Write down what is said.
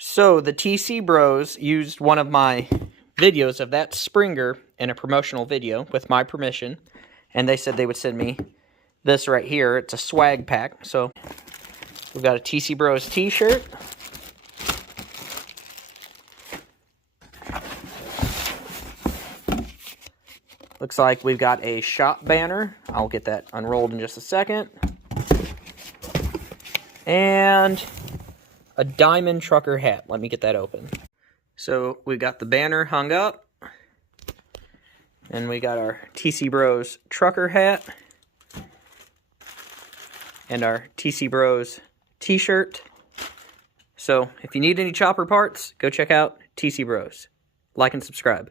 So the TC Bros used one of my videos of that Springer in a promotional video with my permission, and they said they would send me this right here. It's a swag pack. So we've got a TC Bros t-shirt. Looks like we've got a shop banner. I'll get that unrolled in just a second. And a Diamond Trucker hat. Let me get that open. So we've got the banner hung up. And we got our TC Bros Trucker hat. And our TC Bros t-shirt. So if you need any chopper parts, go check out TC Bros. Like and subscribe.